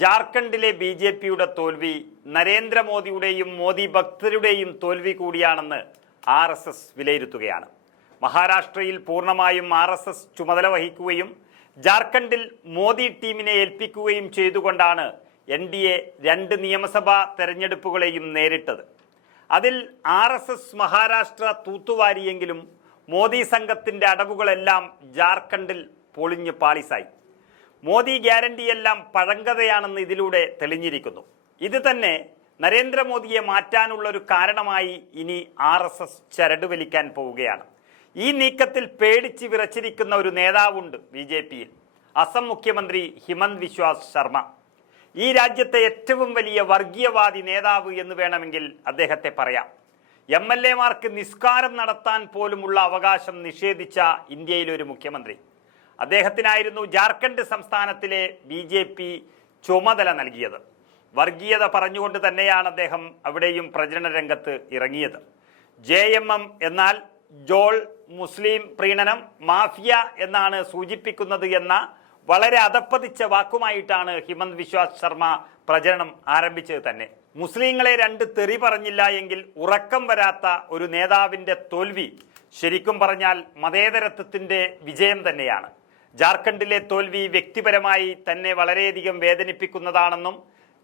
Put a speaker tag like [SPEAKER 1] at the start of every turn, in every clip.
[SPEAKER 1] ജാർഖണ്ഡിലെ B J പിയുടെ തോൽവി നരേന്ദ്രമോദിയുടെയും മോദി ഭക്തരുടെയും തോൽവി കൂടിയാണെന്ന് ആർ എസ് എസ് വിലയിരുത്തുകയാണ്. മഹാരാഷ്ട്രയിൽ പൂർണമായും ആർ എസ് എസ് ചുമതല വഹിക്കുകയും ജാർഖണ്ഡിൽ മോദി ടീമിനെ ഏൽപ്പിക്കുകയും ചെയ്തുകൊണ്ടാണ് എൻ ഡി എ രണ്ട് നിയമസഭാ തെരഞ്ഞെടുപ്പുകളെയും നേരിട്ടത്. അതിൽ ആർ എസ് എസ് മഹാരാഷ്ട്ര തൂത്തുവാരിയെങ്കിലും മോദി സംഘത്തിന്റെ അടവുകളെല്ലാം ജാർഖണ്ഡിൽ പൊളിഞ്ഞ് പാളിസായി. മോദി ഗ്യാരണ്ടിയെല്ലാം പഴങ്കഥയാണെന്ന് ഇതിലൂടെ തെളിഞ്ഞിരിക്കുന്നു. ഇത് തന്നെ നരേന്ദ്രമോദിയെ മാറ്റാനുള്ള ഒരു കാരണമായി ഇനി ആർ എസ് എസ് ചരടുവലിക്കാൻ പോവുകയാണ്. ഈ നീക്കത്തിൽ പേടിച്ച് വിറച്ചിരിക്കുന്ന ഒരു നേതാവുണ്ട് ബി ജെ പിയിൽ. അസം മുഖ്യമന്ത്രി ഹിമന്ത് വിശ്വാസ് ശർമ്മ. ഈ രാജ്യത്തെ ഏറ്റവും വലിയ വർഗീയവാദി നേതാവ് എന്ന് വേണമെങ്കിൽ അദ്ദേഹത്തെ പറയാം. എം എൽ എമാർക്ക് നിസ്കാരം നടത്താൻ പോലുമുള്ള അവകാശം നിഷേധിച്ച ഇന്ത്യയിലെ ഒരു മുഖ്യമന്ത്രി. അദ്ദേഹത്തിനായിരുന്നു ജാർഖണ്ഡ് സംസ്ഥാനത്തിലെ ബി ജെ പി ചുമതല നൽകിയത്. വർഗീയത പറഞ്ഞുകൊണ്ട് തന്നെയാണ് അദ്ദേഹം അവിടെയും പ്രചരണ രംഗത്ത് ഇറങ്ങിയത്. ജെ എം എം എന്നാൽ ജോൾ മുസ്ലിം പ്രീണനം മാഫിയ എന്നാണ് സൂചിപ്പിക്കുന്നത് എന്ന വളരെ അതപ്പതിച്ച വാക്കുമായിട്ടാണ് ഹിമന്ത് വിശ്വാസ് ശർമ്മ പ്രചരണം ആരംഭിച്ചത് തന്നെ. മുസ്ലിങ്ങളെ രണ്ട് തെറി പറഞ്ഞില്ല എങ്കിൽ ഉറക്കം വരാത്ത ഒരു നേതാവിന്റെ തോൽവി ശരിക്കും പറഞ്ഞാൽ മതേതരത്വത്തിന്റെ വിജയം തന്നെയാണ്. ജാർഖണ്ഡിലെ തോൽവി വ്യക്തിപരമായി തന്നെ വളരെയധികം വേദനിപ്പിക്കുന്നതാണെന്നും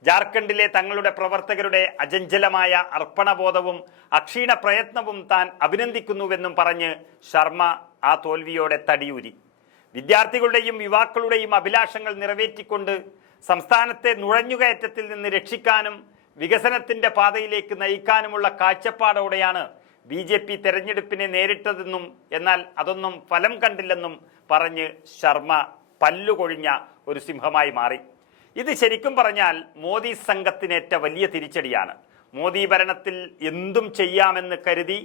[SPEAKER 1] ജാർഖണ്ഡിലെ തങ്ങളുടെ പ്രവർത്തകരുടെ അജഞ്ചലമായ അർപ്പണബോധവും അക്ഷീണ പ്രയത്നവും താൻ അഭിനന്ദിക്കുന്നുവെന്നും പറഞ്ഞ് ശർമ്മ ആ തോൽവിയോടെ തടിയൂരി. വിദ്യാർത്ഥികളുടെയും യുവാക്കളുടെയും അഭിലാഷങ്ങൾ നിറവേറ്റിക്കൊണ്ട് സംസ്ഥാനത്തെ നുഴഞ്ഞുകയറ്റത്തിൽ നിന്ന് രക്ഷിക്കാനും വികസനത്തിന്റെ പാതയിലേക്ക് നയിക്കാനുമുള്ള കാഴ്ചപ്പാടോടെയാണ് ബി ജെ പി തെരഞ്ഞെടുപ്പിനെ നേരിട്ടതെന്നും എന്നാൽ അതൊന്നും ഫലം കണ്ടില്ലെന്നും പറഞ്ഞ് ശർമ്മ പല്ലുകൊഴിഞ്ഞ ഒരു സിംഹമായി മാറി. ഇത് ശരിക്കും പറഞ്ഞാൽ മോദി സംഘത്തിനേറ്റ വലിയ തിരിച്ചടിയാണ്. മോദി ഭരണത്തിൽ എന്തും ചെയ്യാമെന്ന് കരുതി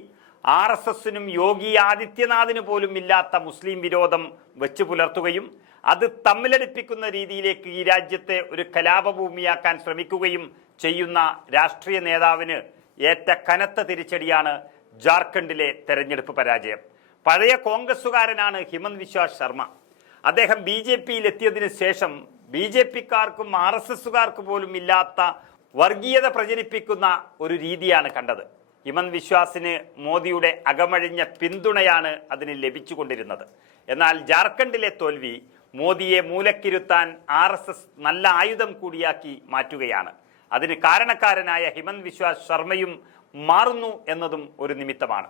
[SPEAKER 1] ആർ എസ് എസിനും യോഗി ആദിത്യനാഥിന് പോലും ഇല്ലാത്ത മുസ്ലിം വിരോധം വെച്ചു പുലർത്തുകയും അത് തമ്മിലടിപ്പിക്കുന്ന രീതിയിലേക്ക് ഈ രാജ്യത്തെ ഒരു കലാപഭൂമിയാക്കാൻ ശ്രമിക്കുകയും ചെയ്യുന്ന രാഷ്ട്രീയ നേതാവിന് ഏറ്റ കനത്ത തിരിച്ചടിയാണ് ജാർഖണ്ഡിലെ തെരഞ്ഞെടുപ്പ് പരാജയം. പഴയ കോൺഗ്രസുകാരനാണ് ഹിമന്ത് വിശ്വാസ് ശർമ്മ. അദ്ദേഹം ബി ജെ പിയിൽ എത്തിയതിനു ശേഷം ബി ജെ പിക്കാർക്കും ആർ എസ് എസുകാർക്ക് പോലും ഇല്ലാത്ത വർഗീയത പ്രചരിപ്പിക്കുന്ന ഒരു രീതിയാണ് കണ്ടത്. ഹിമന്ത് വിശ്വാസിന് മോദിയുടെ അകമഴിഞ്ഞ പിന്തുണയാണ് അതിന് ലഭിച്ചുകൊണ്ടിരുന്നത്. എന്നാൽ ജാർഖണ്ഡിലെ തോൽവി മോദിയെ മൂലക്കിരുത്താൻ ആർ എസ് എസ് നല്ല ആയുധം കൂടിയാക്കി മാറ്റുകയാണ്. അതിന് കാരണക്കാരനായ ഹിമന്ത് വിശ്വാസ് ശർമ്മയും മാറുന്നു എന്നതും ഒരു നിമിത്തമാണ്.